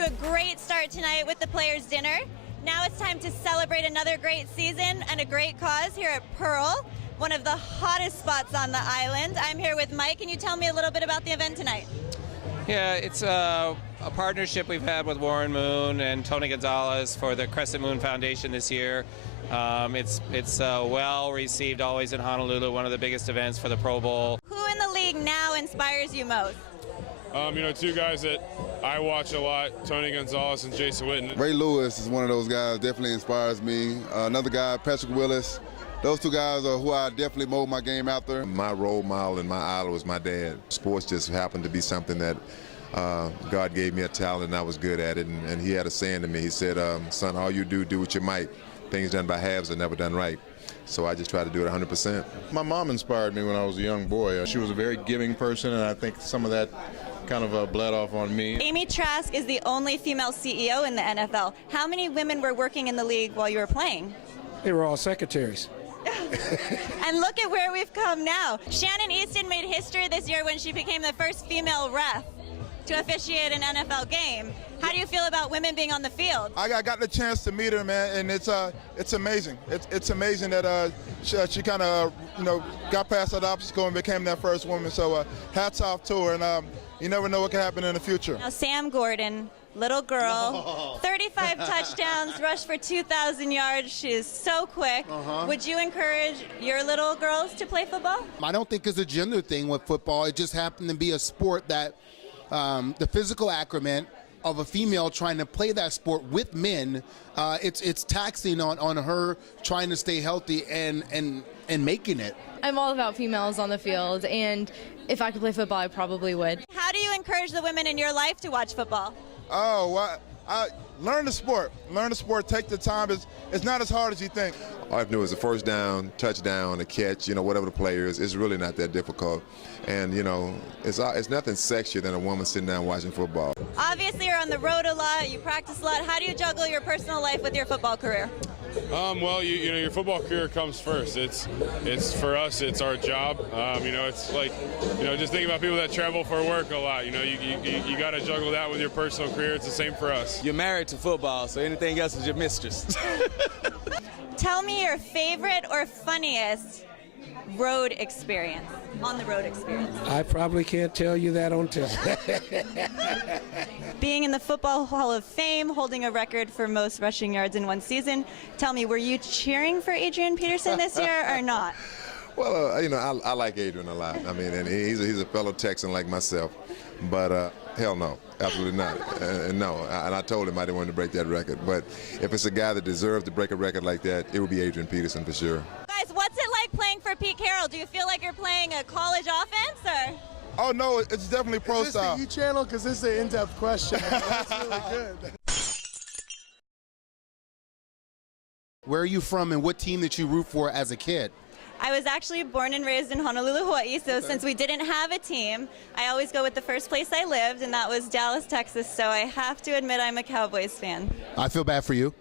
to a great start tonight with the Players' Dinner. Now it's time to celebrate another great season and a great cause here at Pearl, one of the hottest spots on the island. I'm here with Mike. Can you tell me a little bit about the event tonight? Yeah, it's a partnership we've had with Warren Moon and Tony Gonzalez for the Crescent Moon Foundation this year. It's well received always in Honolulu, one of the biggest events for the Pro Bowl. Who in the league now inspires you most? Two guys that I watch a lot, Tony Gonzalez and Jason Witten. Ray Lewis is one of those guys, definitely inspires me. Another guy, Patrick Willis. Those two guys are who I definitely mold my game after. My role model and my idol was my dad. Sports just happened to be something that God gave me a talent and I was good at it. And he had a saying to me, he said, son, all you do what you might. Things done by halves are never done right. So I just try to do it 100%. My mom inspired me when I was a young boy. She was a very giving person, and I think some of that kind of bled off on me. Amy Trask is the only female CEO in the NFL. How many women were working in the league while you were playing? They were all secretaries. And look at where we've come now. Shannon Easton made history this year when she became the first female ref to officiate an NFL game. How do you feel about women being on the field? I got the chance to meet her, man, and it's amazing. It's amazing that she kind of got past that obstacle and became that first woman. So hats off to her, and you never know what can happen in the future. Now Sam Gordon, little girl, 35 touchdowns, rushed for 2,000 yards. She is so quick. Would you encourage your little girls to play football? I don't think it's a gender thing with football. It just happened to be a sport that the physical acumen of a female trying to play that sport with men, it's taxing on her trying to stay healthy and making it. I'm all about females on the field, and if I could play football, I probably would. How do you encourage the women in your life to watch football? Oh, well, learn the sport. Learn the sport. Take the time. It's not as hard as you think. All I have to do is a first down, touchdown, a catch, whatever the play is. It's really not that difficult. And, it's nothing sexier than a woman sitting down watching football. Obviously, you're on the road a lot. You practice a lot. How do you juggle your personal life with your football career? Well, your football career comes first. It's for us. It's our job. It's like, just think about people that travel for work a lot. You got to juggle that with your personal career. It's the same for us. You're married to football, so anything else is your mistress. Tell me your favorite or funniest road experience, on the road experience. I probably can't tell you that on tell. Being in the Football Hall of Fame, holding a record for most rushing yards in one season, tell me, were you cheering for Adrian Peterson this year or not? Well, I like Adrian a lot. I mean, and he's a fellow Texan like myself. But hell no, absolutely not. And I told him I didn't want to break that record. But if it's a guy that deserves to break a record like that, it would be Adrian Peterson for sure. Guys, what's it like playing for Pete Carroll? Do you feel like you're playing a college offense, or? Oh, no, it's definitely pro style. Is this the E-channel? Because this is an in-depth question. That's really good. Where are you from, and what team did you root for as a kid? I was actually born and raised in Honolulu, Hawaii, so since we didn't have a team, I always go with the first place I lived, and that was Dallas, Texas, so I have to admit I'm a Cowboys fan. I feel bad for you.